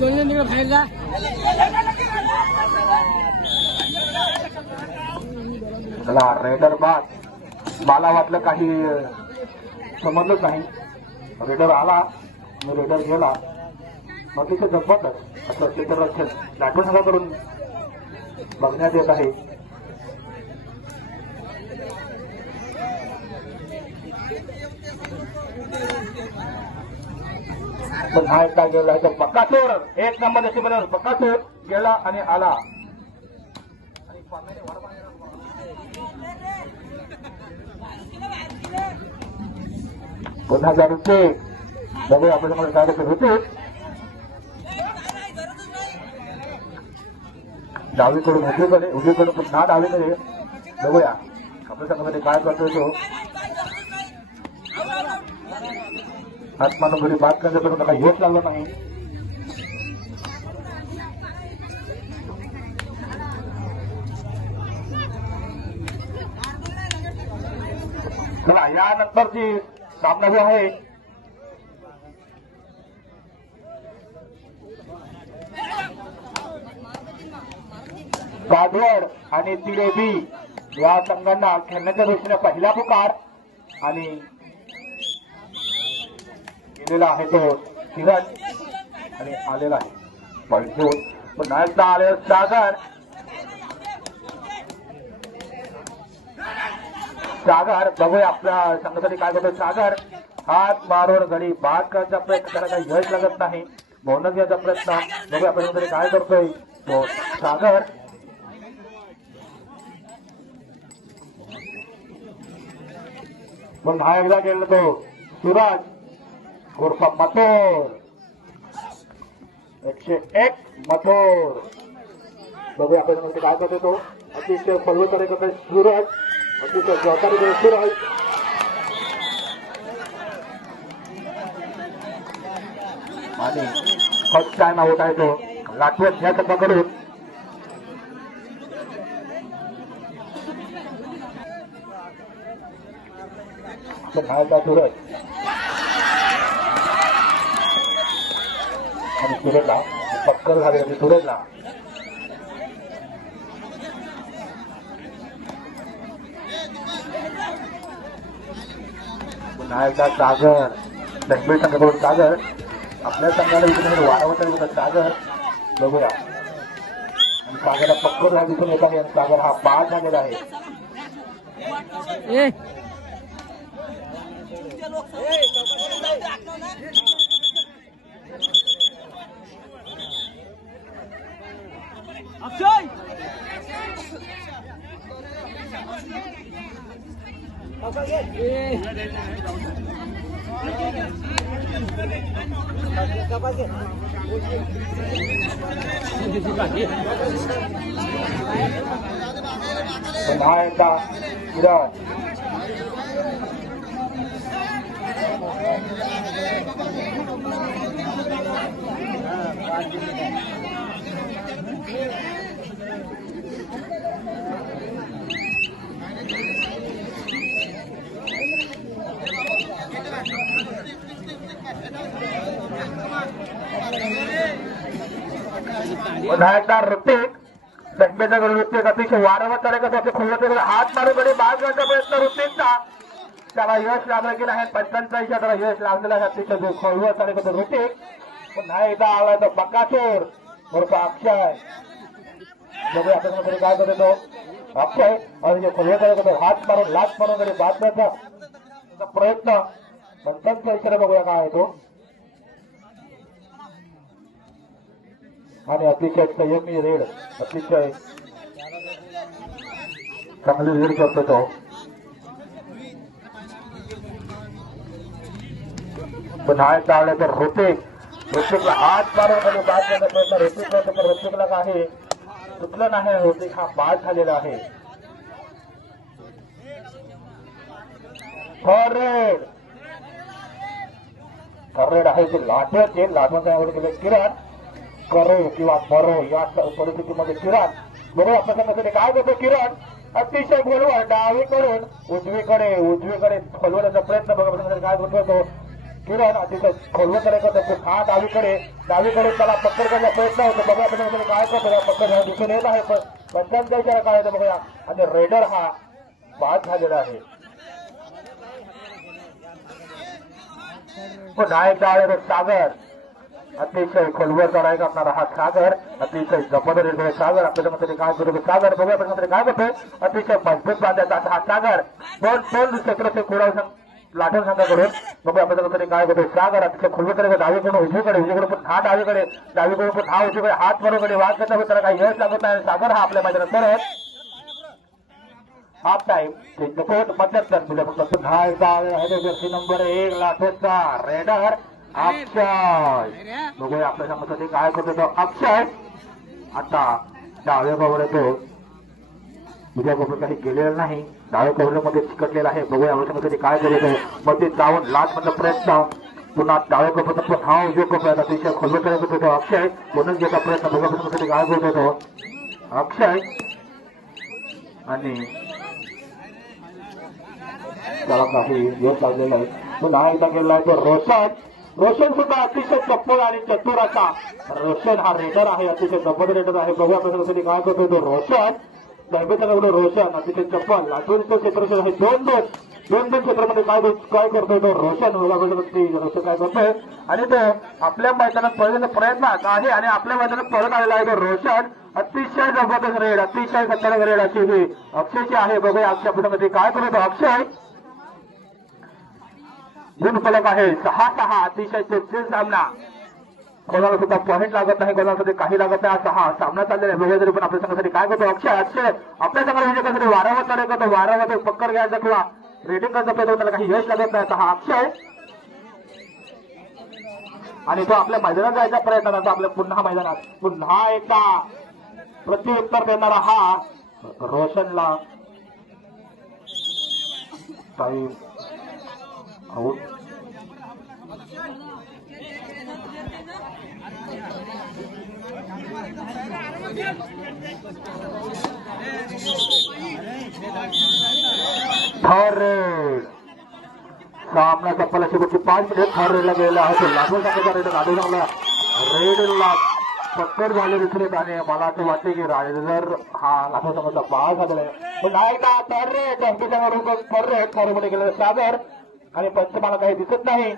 दोन खायला चला रेडर बाद. मला वाटलं काही समजलंच नाही. रेडर आला रेडर गेला. अतिशय जबरदस्त असं क्षेत्ररक्षण लाटून करून बघण्यात येत आहे. पुन्हा एकदा गेला आहे बक्कासूर. 1 नंबर रेसिपीवर बक्कासूर गेला आणि आला. पुन्हा जारूचे बघूया आपल्यामध्ये काय करत होते. डावीकडून उजवीकडून पुन्हा डावीकडे बघूया आपल्या संघामध्ये काय करतोय तो. आत्मानं घरी बात करण्यापर्यंत त्याला हेच लागलं नाही. चला यानंतरची सामना जो आहे गाढवड आणि तिरेबी या संघांना खेळण्याच्या दृष्टीने पहिला पुकार आणि गेलेला आहे तो किरण आणि आलेला आहे पॉईंट घेऊन. पुन्हा एकदा आले सागर. सागर बघूया आपल्या संघासाठी काय करतो. सागर हात मारून गडी बाद करण्याचा प्रयत्न करायचा यश लागत नाही. बोनस घ्यायचा प्रयत्न बघूया आपल्या काय करतोय तो सागर. पण हा एकदा गेला तो सूरज उर्फ मथोर. 101 मथोर. बघूया आपल्यामध्ये काय करतो तो. अतिशय फलवतारे करतोय सूरज. अतिशय जबाबदारी करतो सूरज. आणि फर्स्ट टाइम आउट आहे तो लाटवत या संघाकडून. बाहेरचा सूरज आणि सूरजला पक्कर झाले होते. सूरजला पुन्हा एकदा सागर. दक्षिण संघाकडून सागर आपल्या संघाला इकडे वाढवत सागर. बघूया आणि सागरला पक्कर झाला दिसून येत आहे. आणि सागर हा बाद झालेला आहे. पुन्हा एकदा किरण. पुन्हा एकदा ऋतिक. दक्षिणेकडून ऋतिक अतिशय वारंवार करायचं खुलत हात मारून कडे बाद करण्याचा प्रयत्न ऋतिकचा. त्याला यश लागलं की नाही. 45 त्याला यश लागलेला आहे. अतिशय खोलवर करायचं ऋतिक. पुन्हा एकदा आला तर बकासूर बरोबर अक्षय. बघूया आपण काय करतो तो अक्षय. आणि खोलवर करायचं हात मारून लाच मारून कडे बाद करण्याचा प्रयत्न. 45 बघूया काय आहे तो. आणि अतिशय संयमी रेड. अतिशय चांगली रेड करतो तो. पुन्हा एकदा आले तर ऋतिक. ऋतिकला हात मारून आणि बाद करण्याचा प्रयत्न ऋतिकला होतो. पण ऋतिकला काही चुकलं नाही. ऋतिक हा बाद झालेला आहे. थर्ड आहे ते लाटत. ते लाटवत गेले किरण. करो किंवा मरो या परिस्थितीमध्ये किरण. बरोबर आपल्या संघासाठी काय करतो किरण. अतिशय खोलवर डावीकडून उजवीकडे खोलवण्याचा प्रयत्न बघा काय करतोय तो किरण. अतिशय खोलवर करायचा तो हा डावीकडे त्याला पकड करण्याचा प्रयत्न होतो बघा काय करतो. पकड दिसून येत आहे पण पंचांचा इशारा काय होतो बघा. आणि रेडर हा बाद झालेला आहे. पुन्हा एकदा सागर अतिशय खोलवर चढाई करणारा हा सागर अतिशय जबरदस्त सागर आपल्याला मध्ये काय करतो सागर बघूया मध्ये काय करतोय. अतिशय मजबूत बांधायचा हा सागर दोन क्षेत्र कुडाव लाठण संघाकडून बघूया आपल्याला काय करतोय सागर अतिशय खोलवर डावीकडून उजवीकडे पण हा डावीकडून पण हा उजवीकडे हात बरोबर वाद करता त्याला काही यश लागत नाही. सागर हा आपल्या मैदानात परत हाफ टाइम फक्त पुन्हा एकदा नंबर 1 लाठोचा रेडर अक्षय बघूया आपल्या संघासाठी काय करतो तो अक्षय. आता डाव्या कव्हर येतो उद्या कव्हर काही गेलेला नाही डाव्या कव्हरमध्ये चिकटलेला आहे. बघूया आपल्या संघासाठी काय करतो मध्ये जाऊन लास्ट मधला प्रयत्न पुन्हा डाव्या कव्हरचा पण हा उजव्या कव्हर अतिशय खोलवर करत होतो अक्षय पुन्हा घेता प्रयत्न बघूया आपल्या संघासाठी काय करतो तो अक्षय. आणि त्याला काही यश लागलेला आहे. पुन्हा एकदा गेलेला आहे तो रोशन सुद्धा अतिशय चप्पल आणि चतुर असा रोशन हा रेडर आहे. अतिशय जबर रेडर आहे. बघूया आपल्यासाठी काय करतोय तो रोशन रोशन अतिशय चप्पल लाटूरचं क्षेत्र आहे. दोन क्षेत्रामध्ये काय करतोय तो रोशन रोशन काय करतोय आणि तो आपल्या मैदानात पळण्याचा प्रयत्न आहे आणि आपल्या मैदानात पळत आलेला आहे तो रोशन. अतिशय जबरदस्त रेड अतिशय खतरनाक रेड अशी ही अक्षयची आहे. बघूया अक्षय काय करतो अक्षय. गुण फलक आहे 6-6 अतिशय चुरशीर सामना. कोणाला सुद्धा पॉईंट लागत नाही कोणाला सुद्धा काही लागत नाही. 6 सामना चाललेला आहे. बघूया तरी पण आपल्या संघासाठी काय करतो अक्षय आपल्या संघाला म्हणजे कसं वारावर चढाई करतो वारावर पक्कर घ्यायचा किंवा रेटिंग करतो त्याला काही यश लागत नाही. 6 अक्षय आणि तो आपल्या मैदानात जायचा प्रयत्न करतो आपल्या पुन्हा मैदानात पुन्हा एकदा प्रत्युत्तर देणारा हा रोशनला काही आऊट. थर्ड रेड सामना संपला शेवटची 5 मिनिट. थर्ड रेडला गेलेला आहे लागून टाकायचा रेड आढळून लागला रेडला पत्तर झाले दुसरे आणि मला असं वाटते की रायडर हा लाखो समजला पास झालेला आहे. पण एकदा थर्ड रेड थर्ड गेलेला सागर आणि पंचमाला काही दिसत नाही.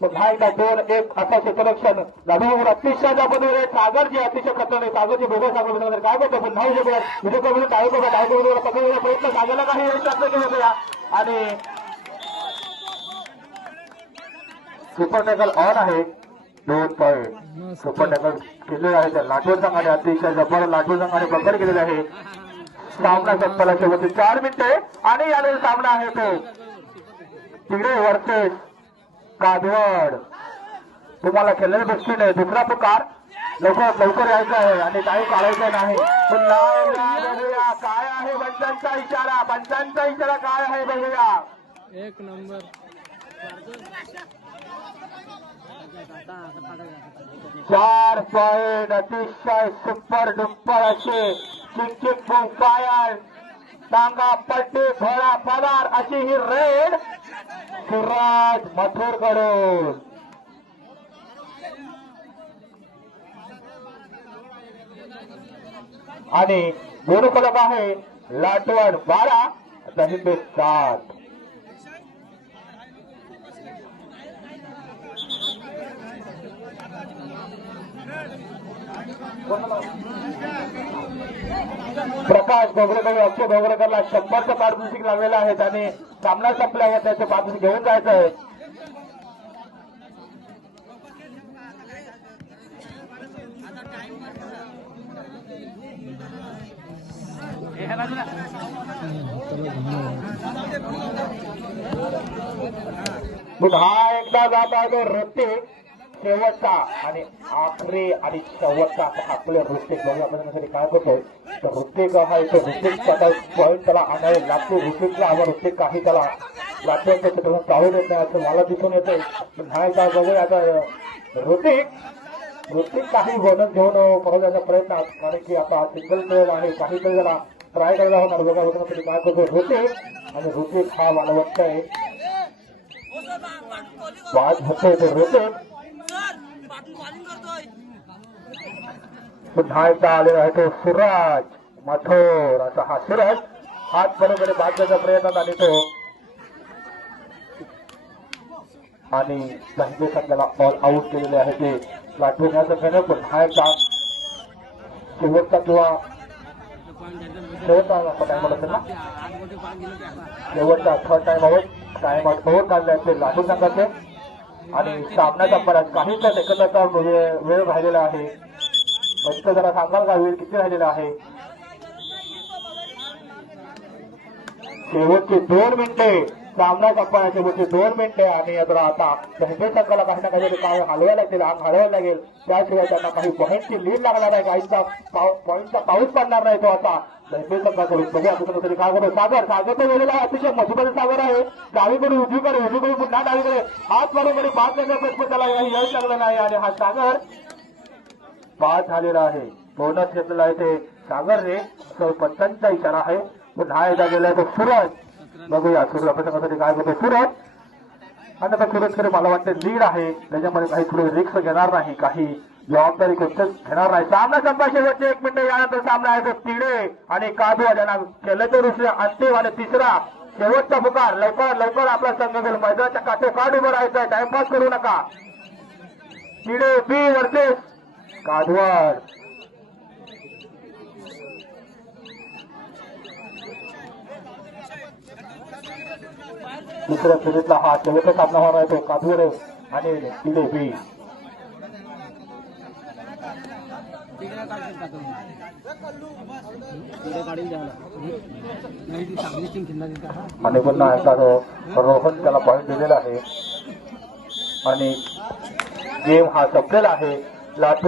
पुन्हा एकदा 2-1 असा क्षेत्ररक्षण लाभून अतिशय जबरदस्त सागर जे अतिशय खतरनाक सागरची बोगस सागर काय करतो पुन्हा डावीकडून पकडण्याचा प्रयत्न सागरला काही यश आणि सुपर टॅकल ऑन आहे. 2 पॉईंट सुपर टॅकल केलेले आहे त्या लाठोर संघाने अतिशय जबर लाठोर संघाने पकड केलेली आहे. सामना संपला शेवटची 4 मिनिटे आणि यावेळी सामना आहे तो तिकडे वर्सेस कादवड. तुम्हाला खेळलेल्या गोष्टी नाही दुसरा प्रकार लवकर यायचा आहे आणि काही काढायचं नाही. बघूया काय आहे पंचांचा इशारा काय आहे बघूया. 1 नंबर 4 पॉईंट अतिशय सुपर डुप्पर असे चिक फायर टांगा पट्टी घोडा पदार अशी ही रेड सुराज मथुर कडून. आणि गुण फलक आहे लाटवड 12 दहिंदे 7. प्रकाश डोंगरेकर अक्षय डोंगरेकरला 100चं पारितोषिक लागलेलं आहे आणि सामना संपल्यावर त्याचे पारितोषिक घेऊन जायचं आहे. पुन्हा एकदा जात आहे ऋतिक शेवटचा आणि आखरी आणि शेवटचा आपले ऋतिक बघूया आपण काय करतोय तर ऋतिक हा इथे ऋतिक पॉईंट त्याला आणावे लागतो. ऋतिकला हवा ऋतिक काही त्याला लागतो चालू देत नाही असं मला दिसून येते. पुन्हा एकदा बघूया आता ऋतिक काही बोनस घेऊन पळवण्याचा प्रयत्न कारण की आता सिंगल प्लेअर आहे काही तरी त्याला ट्राय करायला होणार बघा बघा तरी काय करतो ऋतिक आणि ऋतिक हा मला वाटतंय वाद होतोय तो ऋतिक पुन्हा एकदा आलेला आहे तो सूरज मथोर असा हा सूरज हात बरोबर बाजूच्या प्रयत्नात आणि तो आणि दहिबे संघाला ऑल आउट केलेले आहे ते लाटून या संघाने पुन्हा एकदा शेवटचा किंवा शेवटचा टाइम असेल ना शेवटचा third time out time out over काढले ते लाटू संघाचे आणि सामन्याचा परत काहीच सेकंदाचा वेळ राहिलेला आहे फक्त जरा सांगाल का वेळ किती राहिलेला आहे शेवटचे 2 मिनिटे सामना संपण्याचे शेवटचे 2 मिनिटे आणि आता दहिबे संघाला काही ना काही काय हलवायला लागेल अंग हलवायला लागेल त्याशिवाय त्यांना काही पॉईंटची लीड लागणार आहे काहींचा पॉईंटचा पाऊस पडणार नाही तो आता दहिबे संघाकडून बघूया कुठेतरी काय करतो सागर तो गेलेला आहे अतिशय मजबूत सागर आहे डावीकडे उजवीकडे पुन्हा डावीकडे हात बरोबर 5 प्रश्न त्याला यश लागलं नाही आणि हा सागर 5 झालेला आहे बोनस घेतलेला आहे ते सागर रे 55चा इशारा आहे पुन्हा एकदा गेलाय तो सूरज बघूया सूरज आपल्यासाठी काय करतो सूरज आणि आता सूरजकडे मला वाटतं लीड आहे त्याच्यामध्ये काही थोडे रिक्स घेणार नाही काही जबाबदारी कोणतेच घेणार नाही सामना संपा शेवटचे 1 मिनिट यानंतर सामना आहे तो तिडे आणि कादू ज्यांना केलं तो दुसरे अंतिम आणि तिसरा शेवटचा पुकार लवकर आपला संघ घेऊन मैदानाच्या काठोकाठ उभं राहायचं टाइमपास करू नका तिडे बी वर्सेस कादवड दुसऱ्या फेरीतला हा शेवटचा सामना होणार आहे तो कादवड आणि तिडे बी आणि पुन्हा एकदा तो रोहन त्याला पॉईंट दिलेला आहे आणि गेम हा संपलेला आहे.